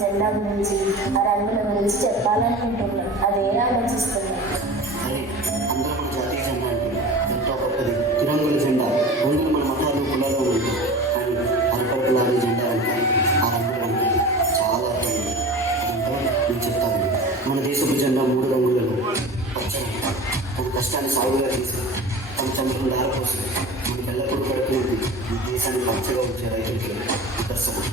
జెండా గురించి ఆ రంగుల గురించి చెప్పాలనుకుంటున్నాం. అదే ఆలోచిస్తున్నాం. అందరూ మన జాతీయ జెండా అంటున్నాం, ఎంతో గొప్పది. తిరంగుల జెండా రంగులు మన మతాలు కులాలు ఉంటాయి, కానీ అరపరకులాడే జెండా అంటే ఆ రంగులు అంటే చాలా అర్థం. అదంతా నేను చెప్తాను. మన దేశపు జెండా 3 రంగులలో పచ్చని తన కష్టాన్ని సాగుగా తీసి తన చంద్రులు దారపోసి మనకి ఎల్లప్పుడూ పడుతుంది. ఈ దేశాన్ని పచ్చగా వచ్చే రైతులకి దర్శనం.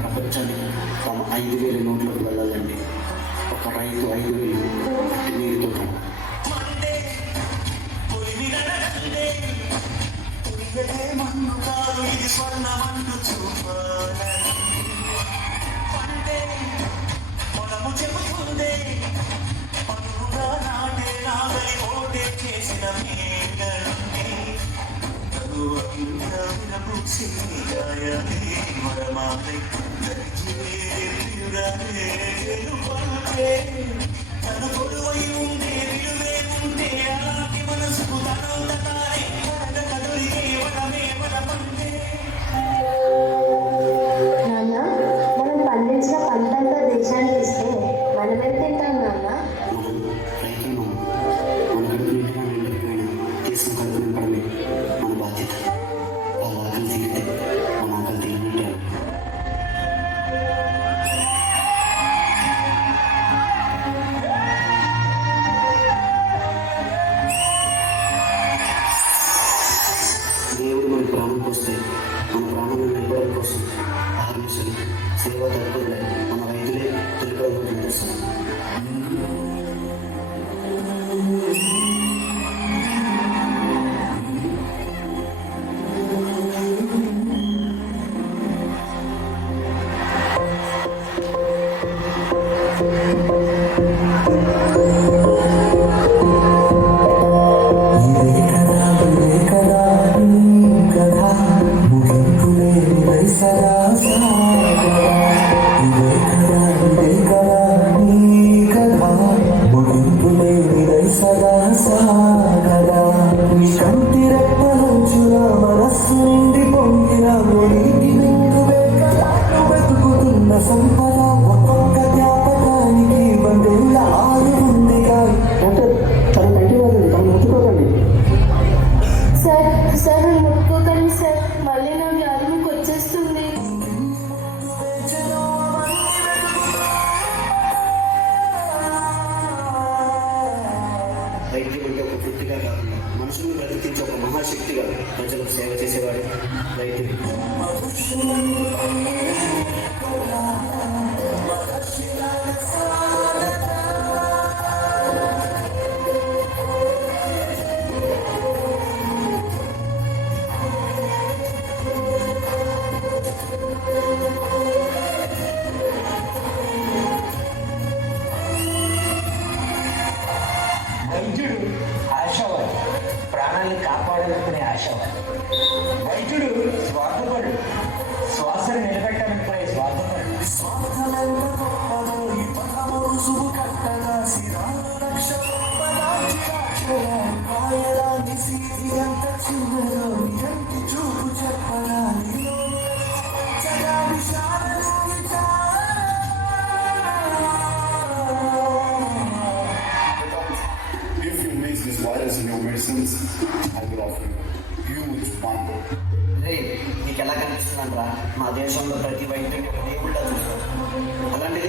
ప్రపంచానికి తమ 5,000 నోట్లకు వెళ్ళాలండి. ఒక రైతు 5,000 అట్టి నీరుతో సేవా తత్పరులై మన రైతులే తెలుగు చూపిస్తారు. వైద్యం అంటే ఒక వృత్తిగా కాకుండా మనుషులను బ్రతికించే ఒక మహాశక్తిగా ప్రజలకు సేవ చేసేవాడు వైద్యుడు. వైద్యుడు ఆశావాది, ప్రాణాలను కాపాడాలనుకునే ఆశావాది. వైద్యుడు స్వార్థపడు, శ్వాసను నిలబెట్టాలనుకునే స్వార్థపడు. This virus in your medicines, I will offer you huge fund. నీకు ఎలా కనిపిస్తుందంట్రా? మా దేశంలో ప్రతి వైద్యుడిని ఒక దేవుళ్ళ చూస్తారు. అలాంటిది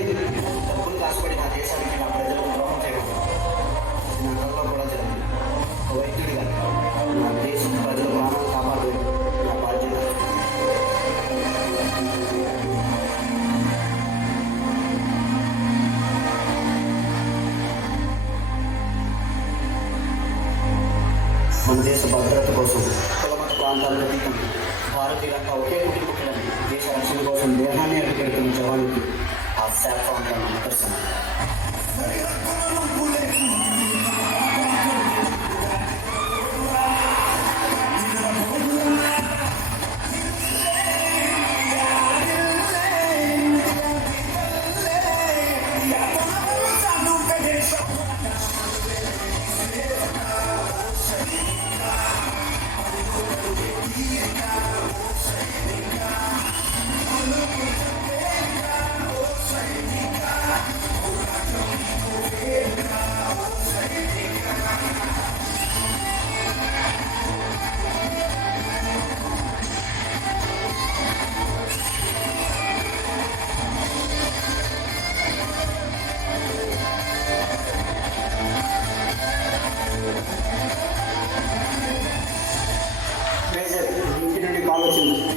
భద్రత కోసం కులమత ప్రాంతాలకు అతీతం భారతీయులంతా ఒకే కుటుంబం దేశ రక్షణ కోసం దేహాన్ని అడ్డుపెడుతున్న జవానికి ఆ శాఫ్రాన్ నిదర్శనం.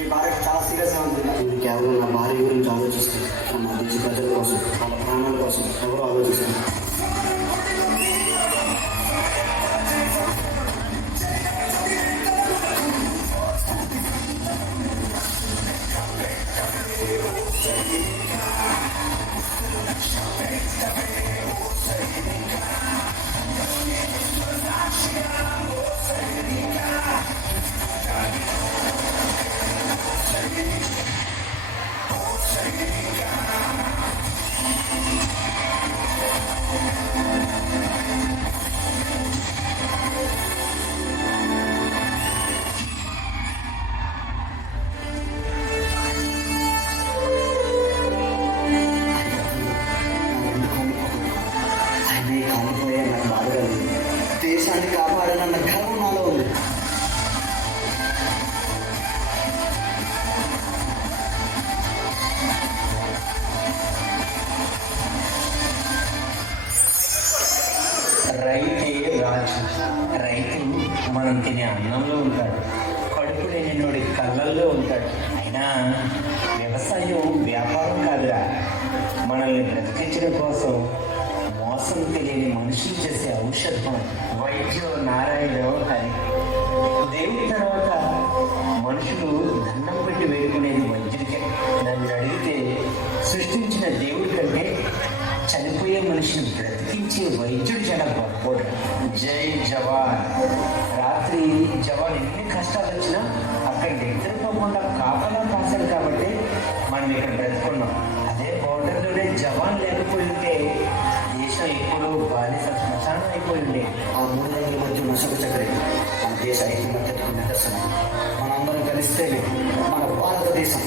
ఈ భార్య చాలా సీరియస్గా ఉంటుంది. ఇది కేవలం నా భార్య గురించి ఆలోచిస్తుంది. నా దేశ ప్రజల కోసం, వాళ్ళ ప్రాణాల కోసం ఎవరు ఆలోచిస్తుంది. దేశాన్ని కాపాడాలన్న గర్వం నాలో ఉంది. రైతే రాజు. రైతు మనం తినే అన్నంలో ఉంటాడు, కడుపు లేనినోడి కళ్ళల్లో ఉంటాడు. అయినా వ్యవసాయం వ్యాపారం కాదురా, మనల్ని బ్రతికించడం కోసం మోసం తెలియని మనుషులు చేసే ఔషధం. వైద్యో నారాయణో హరి. దేవుడి తర్వాత మనుషులు దండం పెట్టి వేడుకునేది వైద్యుడికే. నన్ను అడిగితే సృష్టించిన దేవుడి కంటే చనిపోయే మనిషిని బ్రతికించే వైద్యుడు చాలా గొప్పోడు. జై జవాన్. రాత్రి జవాన్ ఎన్ని కష్టాలు వచ్చినా అక్కడ నిద్రపోకుండా కాపలా కాశాడు కాబట్టి మనం ఇక్కడ బ్రతుకున్నాం. అదే బోర్డర్లోనే జవాన్ లేకపోయింటే దేశం ఎప్పుడూ బానిస శ్మశానం అయిపోయి ఉండే. ఆ మూడు రంగుల మధ్య నశక చక్రే మన దేశ ఐక్యమత్యకు నిదర్శనం. మనందరం కలిస్తేనే మన భారతదేశం